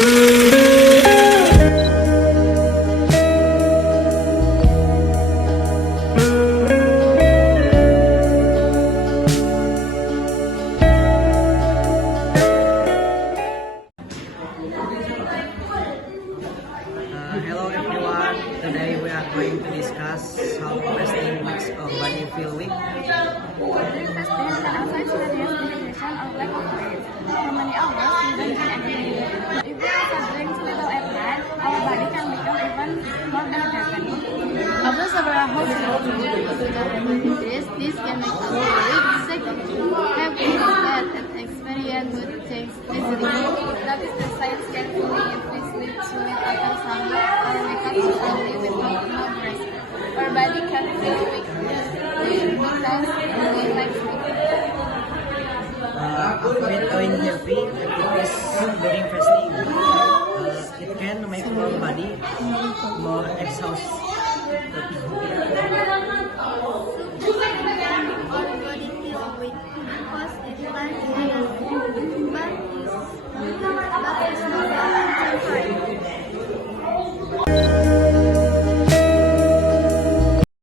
Hello everyone, today we are going to discuss how fasting weeks of body feel weak. During fasting can affect serious dehydration or lack of weight. For many hours, we don't drink anything. If we also drink little at night, our body can become even more dehydrated. After several hours of this can make us weak, sick, have bad, and experience mood change easily. That is the signs carefully if we sleep too late after sunlight or wake up too early without enough rest. Our body can feel weak. Because we like sleep. Avoid doing heavy activities during fasting. It can make our body more exhausted. Our body feels weak because it lacks energy, but it's not